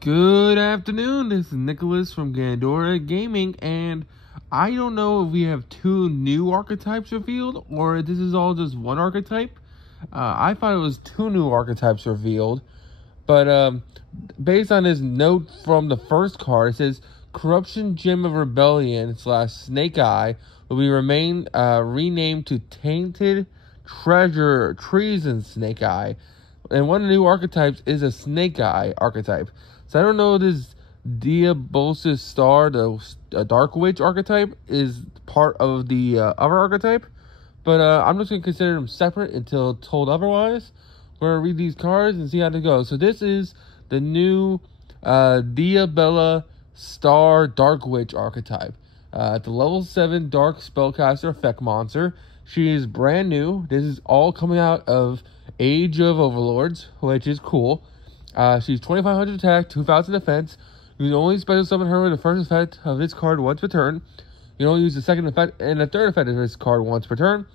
Good afternoon, this is Nicholas from Gandora Gaming, and I don't know if we have two new archetypes revealed, or if this is all just one archetype. I thought it was two new archetypes revealed, but based on this note from the first card, it says, Corruption Gem of Rebellion / Snake Eye will be renamed to Tainted Treason Snake Eye. And one of the new archetypes is a Snake Eye archetype. So I don't know if this Diabellestarr, the Dark Witch archetype, is part of the other archetype. But I'm just going to consider them separate until told otherwise. We're going to read these cards and see how they go. So this is the new Diabellestarr Dark Witch archetype. The level 7 Dark Spellcaster effect monster. She is brand new. This is all coming out of Age of Overlords, which is cool. She's 2500 attack, 2000 defense. You can only special summon her with the first effect of this card once per turn. You can only use the second effect and the third effect of this card once per turn.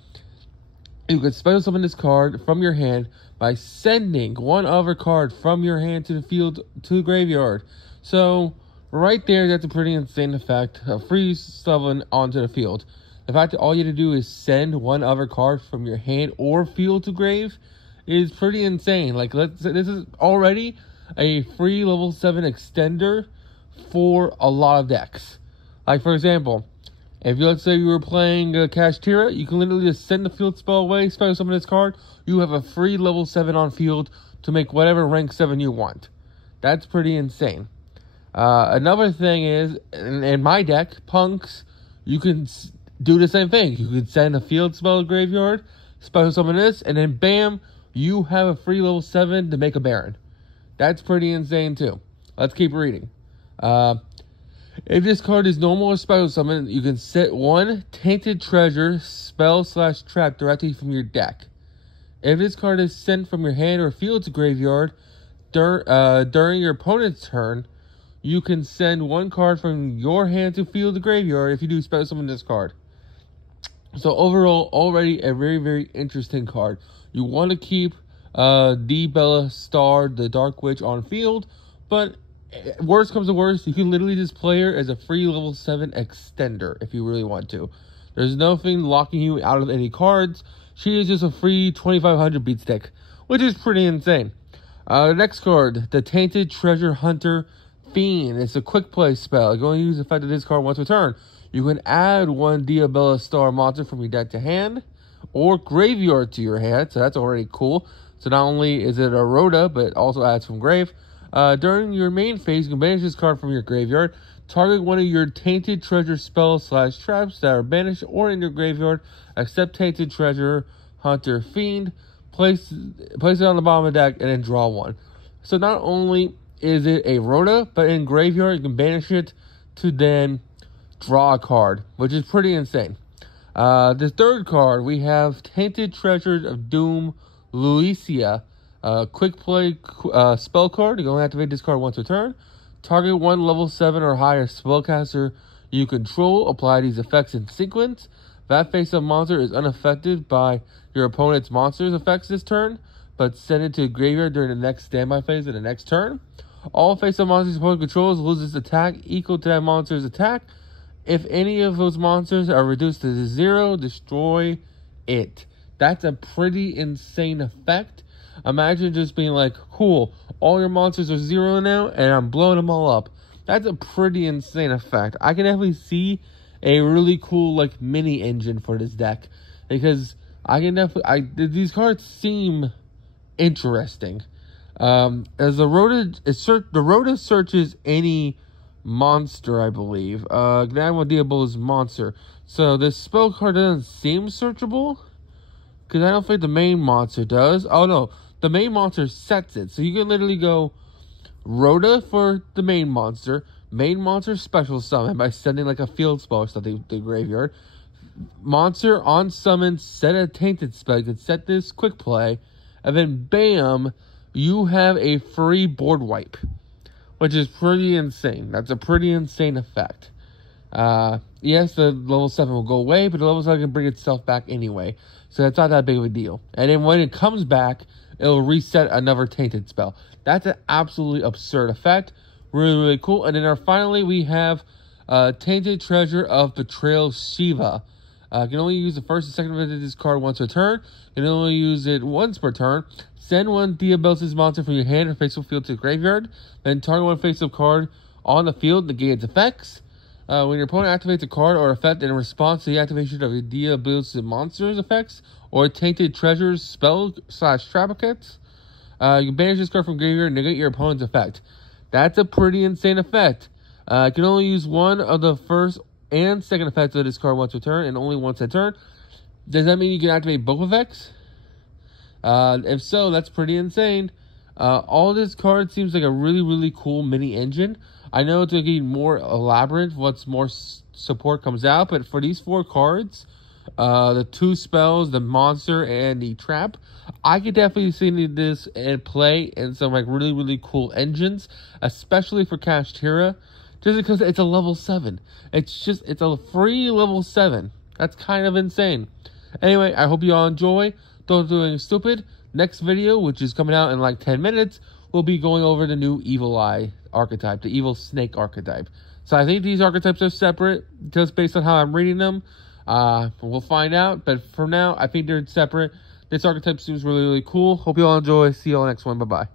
You can special summon this card from your hand by sending one other card from your hand to the field to the graveyard. So, right there, that's a pretty insane effect. A free summon onto the field. The fact that all you have to do is send one other card from your hand or field to grave is pretty insane. Like, this is already a free level 7 extender for a lot of decks. Like, for example, if let's say you were playing Kashtira, you can literally just send the field spell away, special summon this card. You have a free level 7 on field to make whatever rank 7 you want. That's pretty insane. Another thing is, in my deck, Punks, you can do the same thing. You can send a field spell to graveyard, special summon this, and then bam, you have a free level 7 to make a Baron. That's pretty insane too. Let's keep reading. If this card is normal or special summon, you can set one Tainted Treasure spell/trap directly from your deck. If this card is sent from your hand or field to graveyard during your opponent's turn, you can send one card from your hand to field to graveyard if you do special summon this card. So overall, already a very, very interesting card. You want to keep Diabellestarr, the Dark Witch, on field, but worst comes to worst, you can literally just play her as a free level 7 extender if you really want to. There's nothing locking you out of any cards. She is just a free 2500 beat stick, which is pretty insane. Next card, the Tainted Treasure Hunter Fiend. It's a quick play spell. You're going to use the effect of this card once per turn. You can add one Diabellestarr monster from your deck to hand or graveyard to your hand, so that's already cool. So not only is it a Rhoda, but it also adds from grave. During your main phase, you can banish this card from your graveyard. Target one of your Tainted Treasure spells/traps that are banished or in your graveyard, except Tainted Treasure Hunter Fiend. Place it on the bottom of the deck and then draw one. So not only is it a Rhoda, but in graveyard you can banish it to then draw a card, which is pretty insane. The third card, we have Tainted Treasures of Doom Lucia. Quick play spell card. You can only activate this card once per turn. Target one level 7 or higher spellcaster you control. Apply these effects in sequence. That face-up monster is unaffected by your opponent's monster's effects this turn, but send it to the graveyard during the next standby phase of the next turn. All face-up monsters opponent controls loses attack equal to that monster's attack. If any of those monsters are reduced to 0, destroy it. That's a pretty insane effect. Imagine just being like, cool, all your monsters are 0 now, and I'm blowing them all up. That's a pretty insane effect. I can definitely see a really cool, like, mini engine for this deck. Because I can definitely, these cards seem interesting. As the Rhoda searches any monster, I believe. Gnagmo Diabell's monster. So this spell card doesn't seem searchable, because I don't think the main monster does. Oh no, the main monster sets it. So you can literally go Rhoda for the main monster special summon by sending like a field spell or something to the graveyard. Monster on summon, set a Tainted spell. You can set this quick play, and then bam, you have a free board wipe, which is pretty insane. That's a pretty insane effect. Yes, the level 7 will go away, but the level 7 can bring itself back anyway. So that's not that big of a deal. And then when it comes back, it'll reset another Tainted spell. That's an absolutely absurd effect. Really, really cool. And then finally, we have Tainted Treasure of Betrayal Shiva. You can only use the first and second of this card once per turn. You can only use it once per turn. Send one Diabellestarr monster from your hand or face field to the graveyard. Then target one face-up card on the field, negate its effects. When your opponent activates a card or effect in response to the activation of a Diabellestarr monster's effects or Tainted Treasures spell/trap effects, you can banish this card from graveyard and negate your opponent's effect. That's a pretty insane effect. You can only use one of the first and second effects of this card once per turn, and only once a turn. Does that mean you can activate both effects? If so, that's pretty insane. All this card seems like a really, really cool mini engine. I know it's going to get more elaborate once more support comes out, but for these 4 cards, the 2 spells, the monster, and the trap, I could definitely see this and play in some like really, really cool engines, especially for Kashtira. Just because it's a level 7. It's a free level 7. That's kind of insane. Anyway, I hope you all enjoy. Don't do anything stupid. Next video, which is coming out in like 10 minutes, we'll be going over the new Evil Eye archetype, the Evil Snake archetype. So I think these archetypes are separate, just based on how I'm reading them. We'll find out. But for now, I think they're separate. This archetype seems really, really cool. Hope you all enjoy. See you all next one. Bye-bye.